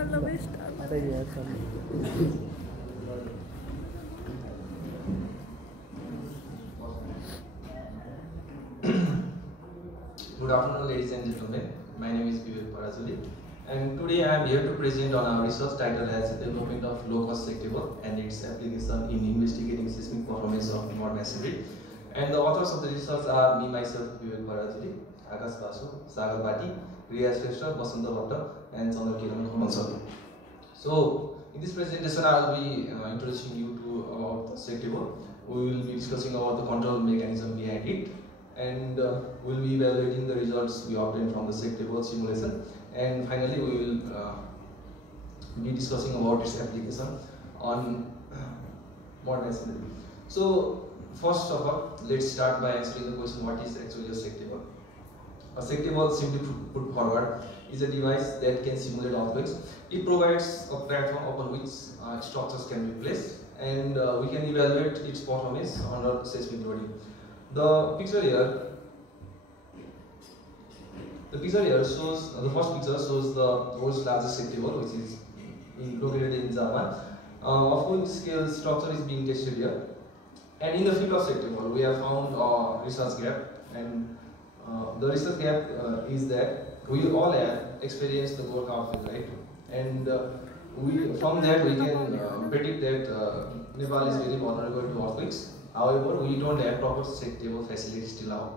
Good afternoon, ladies and gentlemen. My name is and today I am here to present on our research titled as Development of Low-Cost Sectable and its application in investigating seismic performance of mud masonry. And the authors of the research are me, myself, Vivek Parajuli, Akash Basu, Sagar Bati, Riya Shrestha, Basanta Bhatta, and Chandra Kiran Mansal. So, in this presentation, I will be introducing you to about sectable. We will be discussing about the control mechanism behind it, and we will be evaluating the results we obtained from the sectable simulation. And finally, we will be discussing about its application on mud masonry. So, first of all, let's start by answering the question: what is actually a sectable? A sectable, simply put forward, is a device that can simulate earthquakes. It provides a platform upon which structures can be placed, and we can evaluate its performance under seismic loading. The picture here shows, the first picture shows the world's largest sectable, which is located in Japan. Of course, scale structure is being tested here. And in the field of sectable, we have found a research gap, and the research gap is that we all have experienced the World Cup, right? And from that we can predict that Nepal is very vulnerable to earthquakes. However, we don't have proper sectable facilities till now.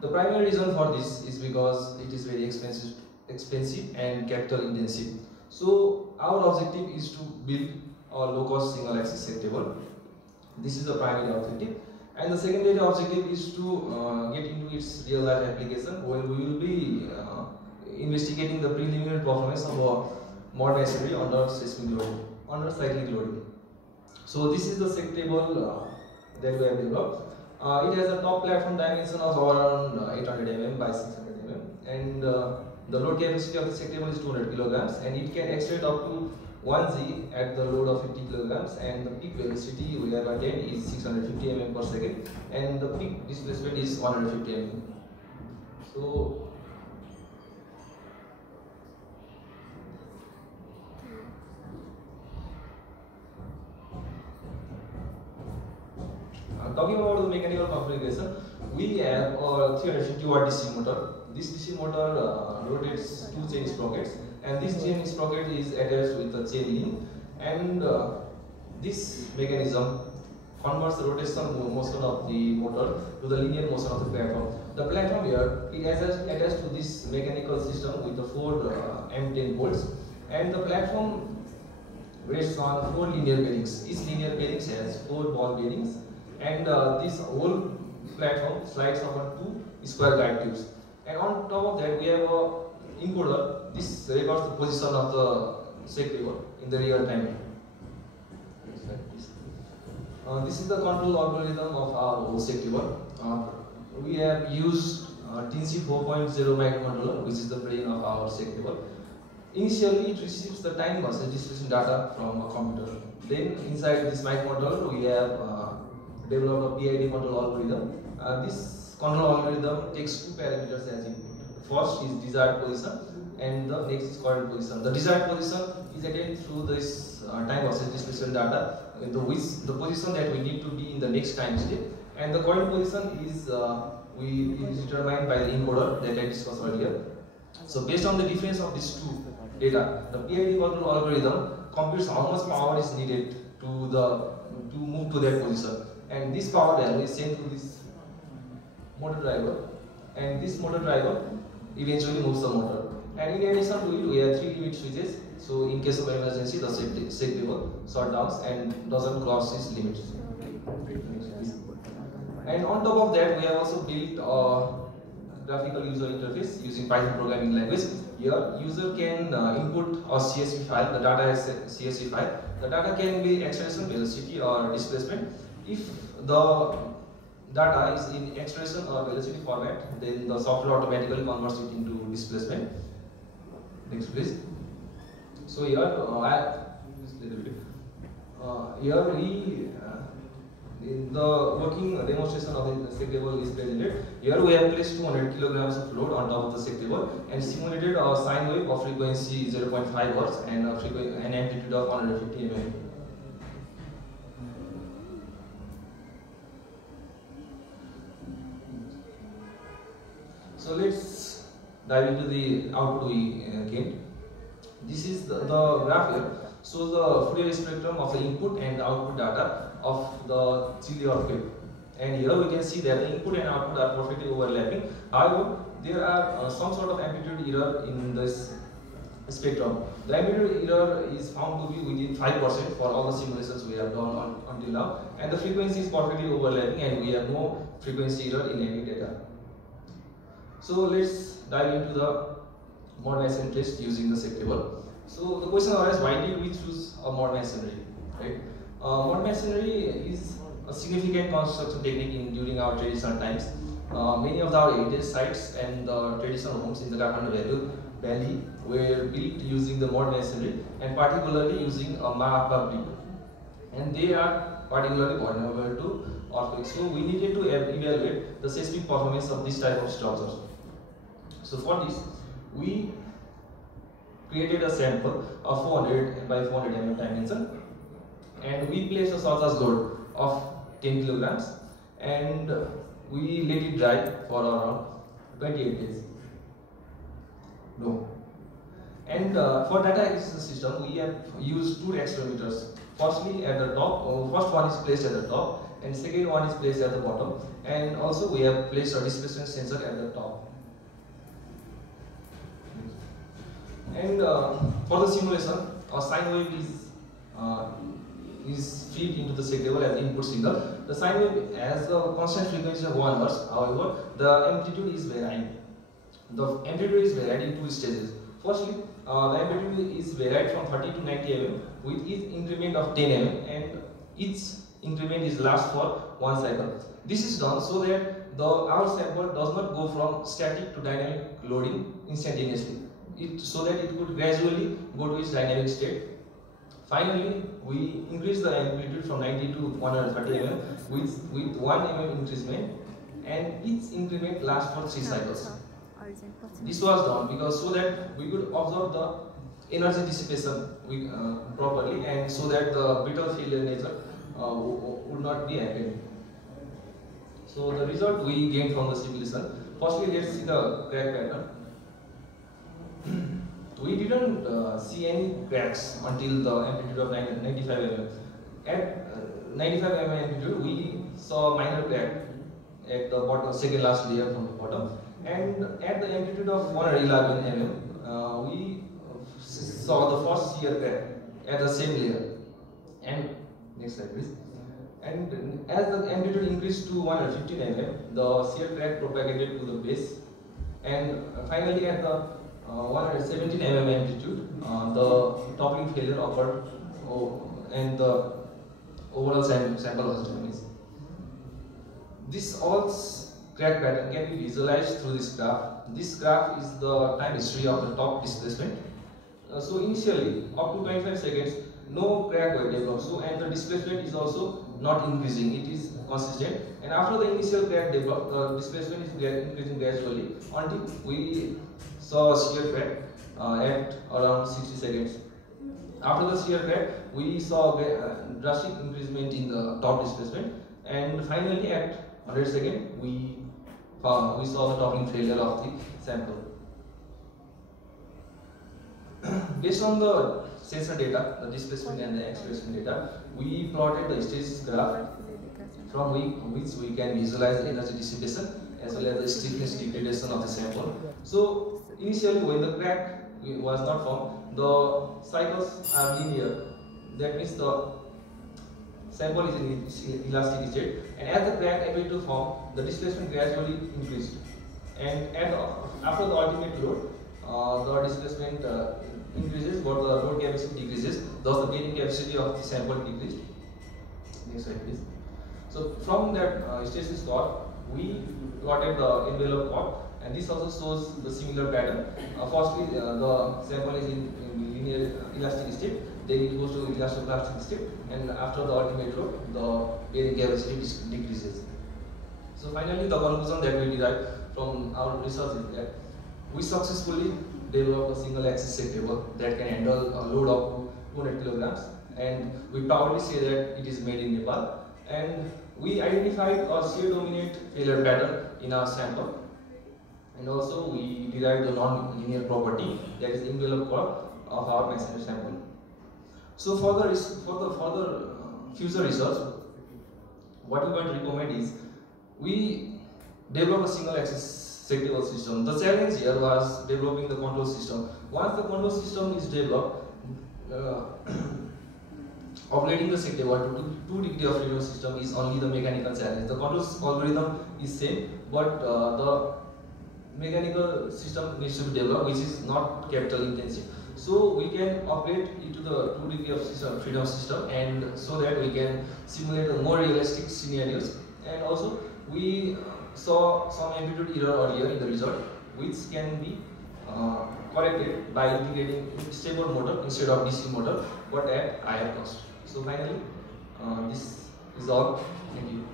The primary reason for this is because it is very expensive and capital intensive. So our objective is to build a low-cost single-axis sectable. This is the primary objective. And the secondary objective is to get into its real-life application, where we will be investigating the preliminary performance of a mud masonry under seismic loading, under cyclic loading. So this is the sectable that we have developed. It has a top platform dimension of around 800 mm by 600 mm, and the load capacity of the sectable is 200 kilograms, and it can extend up to 1G at the load of 50 kilograms, and the peak velocity we have attained is 650 mm per second, and the peak displacement is 150 mm. So, talking about the mechanical configuration, we have a 350 watt DC motor. This DC motor rotates two chain sprockets, and this chain sprocket is attached with the chain link, and this mechanism converts the rotation motion of the motor to the linear motion of the platform. The platform here, it is attached to this mechanical system with the 4 M10 bolts, and the platform rests on 4 linear bearings. Each linear bearings has 4 ball bearings, and this whole platform slides upon 2 square guide tubes. And on top of that, we have a encoder. This records the position of the sectable in the real time. This is the control algorithm of our whole sectable. We have used TNC 4.0 microcontroller, which is the brain of our sectable. Initially, it receives the time versus displacement data from a computer. Then, inside this microcontroller, we have developed a PID control algorithm. This control algorithm takes 2 parameters as input. First is desired position, and the next is current position. The desired position is attained through this time versus displacement data, the position that we need to be in the next time step, and the current position is determined by the encoder that I discussed earlier. So based on the difference of these 2 data, the PID control algorithm computes how much power is needed to move to that position, and this power value is sent to this motor driver, and this motor driver eventually moves the motor. And in addition to it, we have 3 limit switches. So in case of emergency, the sectable shut downs and doesn't cross these limits. And on top of that, we have also built a graphical user interface using Python programming language. Here, user can input a CSV file. The data is a CSV file. The data can be acceleration, velocity, or displacement. If the data is in acceleration or velocity format, then the software automatically converts it into displacement. Next, please. So here, The working demonstration of the SEC table is presented. Here we have placed 200 kilograms of load on top of the SEC table and simulated a sine wave of frequency 0.5 Hz and an amplitude of 150 mm. So let's dive into the output we gained. This is the graph here shows the Fourier spectrum of the input and the output data of the chilly earthquake. And here we can see that the input and output are perfectly overlapping. However, there are some sort of amplitude error in this spectrum. The amplitude error is found to be within 5% for all the simulations we have done until now, and the frequency is perfectly overlapping, and we have no frequency error in any data. So let's dive into the mode Masson test using the SEC table. So the question arises, why did we choose a mode masonry, right? Mode masonry is a significant construction technique during our traditional times. Many of our heritage sites and the traditional homes in the Kathmandu Valley were built using the mode masonry, and particularly using a Mahakpa brick. And they are particularly vulnerable to earthquakes. So we needed to evaluate the seismic performance of this type of structures. So for this, we created a sample of 400 by 400 mm dimension, and we placed a surcharge load of 10 kilograms, and we let it dry for around 28 days. No. And for data acquisition system, we have used two accelerometers. Firstly, at the top, first one is placed at the top, and second one is placed at the bottom. And also, we have placed a displacement sensor at the top. And for the simulation, a sine wave is fed into the SEC table as the input signal. The sine wave has a constant frequency of 1 Hz. However, the amplitude is varying. The amplitude is varied in two stages. Firstly, the amplitude is varied from 30 to 90 mm with each increment of 10 mm, and each increment is lasts for one cycle. This is done so that our sample does not go from static to dynamic loading instantaneously. So that it could gradually go to its dynamic state. Finally, we increase the amplitude from 90 to 130 mm with 1 mm increment, and each increment lasts for 3 cycles. This was done because so that we could observe the energy dissipation properly, and so that the brittle failure nature would not be happening. So the result we gained from the simulation. Firstly, let's see the crack pattern. We didn't see any cracks until the amplitude of 95 mm. At 95 mm amplitude, we saw a minor crack at the bottom, second last layer from the bottom. And at the amplitude of 111 mm, we saw the first shear crack at the same layer. And next slide please. And as the amplitude increased to 115 mm, the shear crack propagated to the base. And finally, at the 117 mm amplitude, the toppling failure occurred, and the overall sample was damaged. This all crack pattern can be visualized through this graph. This graph is the time history of the top displacement. So initially, up to 25 seconds, no crack were developed. So, and the displacement is also not increasing; it is consistent. And after the initial crack developed, the displacement is increasing gradually until we saw a shear crack at around 60 seconds. After the shear crack, we saw a drastic increasement in the top displacement, and finally at 100 seconds, we saw the toppling failure of the sample. Based on the sensor data, the displacement and the acceleration data, we plotted the stages graph from which we can visualize the energy dissipation as well as the stiffness degradation of the sample. So initially, when the crack was not formed, the cycles are linear. That means the sample is in elastic state, and as the crack able to form, the displacement gradually increased. And after the ultimate load, the displacement increases, but the load capacity decreases. Thus, the carrying capacity of the sample decreased. Next slide, please. So from that stasis plot, we plotted the envelope plot and this also shows the similar pattern. Firstly, the sample is in linear elastic state, then it goes to elastoplastic state, and after the ultimate load, the bearing capacity decreases. So finally, the conclusion that we derive from our research is that we successfully developed a single axis set table that can handle a load of 200 kilograms, and we proudly say that it is made in Nepal. And we identified a shear dominant failure pattern in our sample, and also we derived the non-linear property that is envelope curve of our masonry sample. So for the further future research, what we are going to recommend is we develop a single axis set table system. The challenge here was developing the control system. Once the control system is developed, operating the set table to 2 degree of freedom system is only the mechanical challenge. The control algorithm is same, but the mechanical system needs to be developed, which is not capital intensive. So we can operate into the 2 degree of freedom system, and so that we can simulate the more realistic scenarios. And also we saw some amplitude error earlier in the result, which can be corrected by integrating stable motor instead of DC motor, but at higher cost. So finally, this is all. Thank you.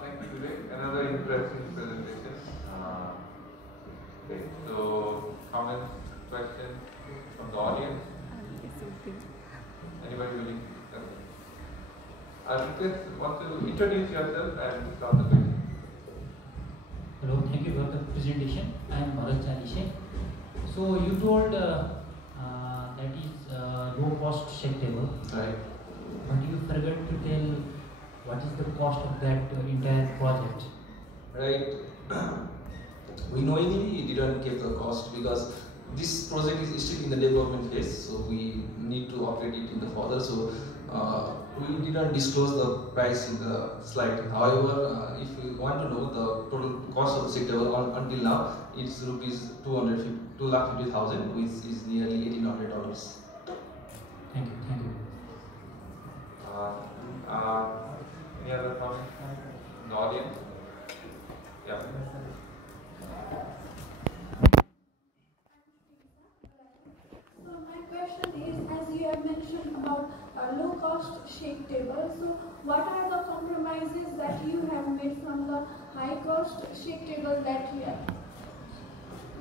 Thank you, Vivek. Another interesting presentation. Okay, so comments, questions from the audience? Anybody willing to come? I request want to introduce yourself and start the question. Hello, thank you for the presentation. I am Bharat Chanishe. So you told that is low cost set table, Right. but you forgot to tell what is the cost of that entire project. Right. We knowingly didn't keep the cost because this project is still in the development phase, so we need to operate it in the further. So we didn't disclose the price in the slide. However, if you want to know the total cost of the set table until now, it's rupees 2,50,000, which is nearly $1,800. Thank you. Thank you. Any other comments from the audience? Yeah. So my question is, as you have mentioned about a low-cost shake table, so what are the compromises that you have made from the high-cost shake table that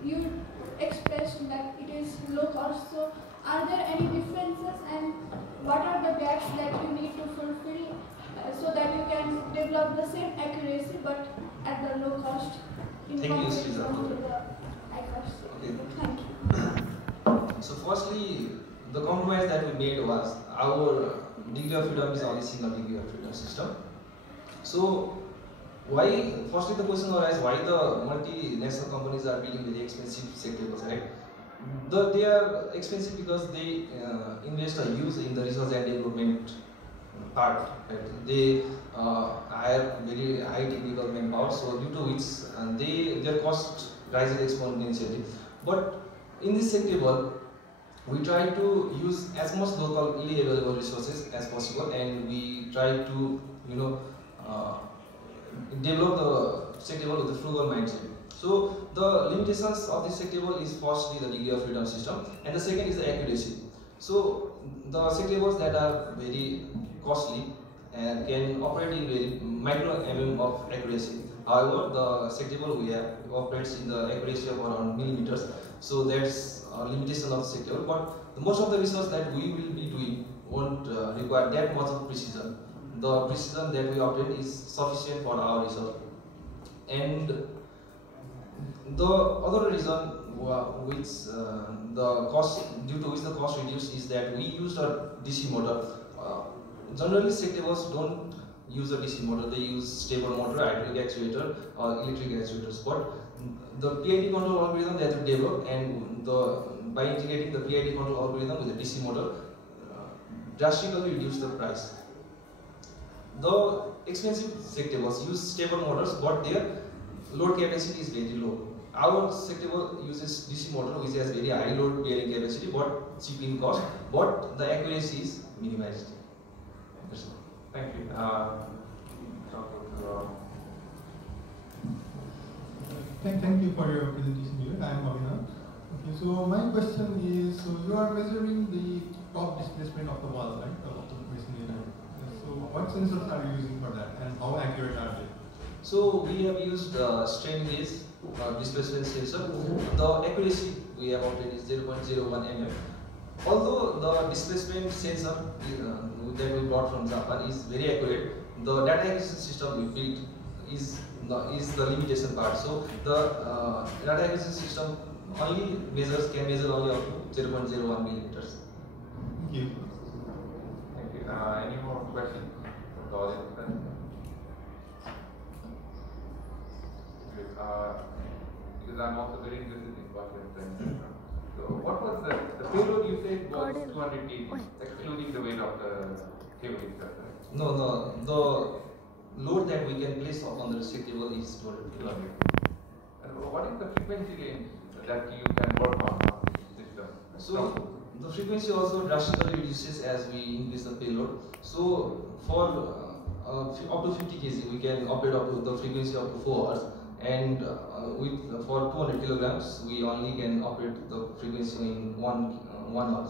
you expressed that it is low-cost? So are there any differences, and what are the gaps that you need to fulfill so that you can develop the same accuracy but at the low cost in comparison to the high cost? Okay. Thank you. So firstly, the compromise that we made was our degree of freedom is only single degree of freedom system. So why, firstly the question arises why the multinational companies are building very expensive set tables, right? They are expensive because they invest a huge in the research and development part. Right? They hire very high technical manpower, so due to which their cost rises exponentially. But in this set table, we try to use as much locally available resources as possible, and we try to develop the set table with the frugal mindset. So the limitations of this set table is firstly the degree of freedom system, and the second is the accuracy. So the set tables that are very costly and can operate in very micro mm of accuracy. However, the set table we have operates in the accuracy of around millimeters. So that's a limitation of the set table. But most of the research that we will be doing won't require that much of precision. The precision that we obtain is sufficient for our research. And the other reason which the cost, due to which the cost reduced, is that we used a DC motor. Generally, set tables don't use a DC motor; they use stable motor, hydraulic actuator, or electric actuators. But the PID control algorithm that we developed, and by integrating the PID control algorithm with the DC motor, drastically reduced the price. The expensive set tables use stable motors, but their load capacity is very low. Our set table uses DC motor, which has very high load bearing capacity, but cheap in cost, but the accuracy is minimized. Thank you. Thank you for your presentation here. I am Abhinav. Okay, so my question is, so you are measuring the top displacement of the wall, right, of the masonry line. So what sensors are you using for that, and how accurate are they? So we have used strain gauge displacement sensor. The accuracy we have obtained is 0.01 mm. Although the displacement sensor that we brought from Japan is very accurate, the data acquisition system we built is the limitation part. So the data acquisition system can measure only up to 0.01 millimeters. Thank you. Thank you. Any more questions from the audience? Because I'm also very interested in what you're saying. So what was the payload you said was 200 kg, excluding the weight of the table itself, right? No, the load that we can place on the receipt table is 200 kg. And what is the frequency range that you can work on this system? So the frequency also drastically reduces as we increase the payload. So for up to 50 kg, we can operate up to the frequency up to 4 hours. And for 200 kilograms, we only can operate the frequency in 1 hour.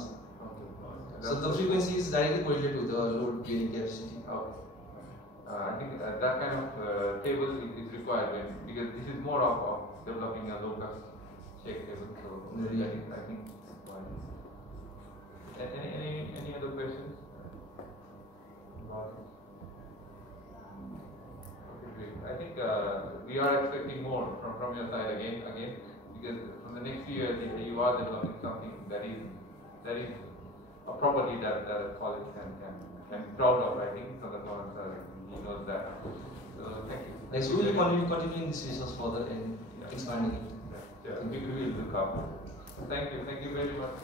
So the frequency is directly correlated with the load bearing capacity. Okay. I think that kind of table is required because this is more of developing a low cost shake table. So that is, I think, required. Any other questions? I think we are expecting more from your side again, because from the next few years you are developing something that is a property that a college can be proud of. I think from the comments, he knows that. So thank you. Next, we will continue this research further and expanding it. Yeah, we will look up. Thank you very much.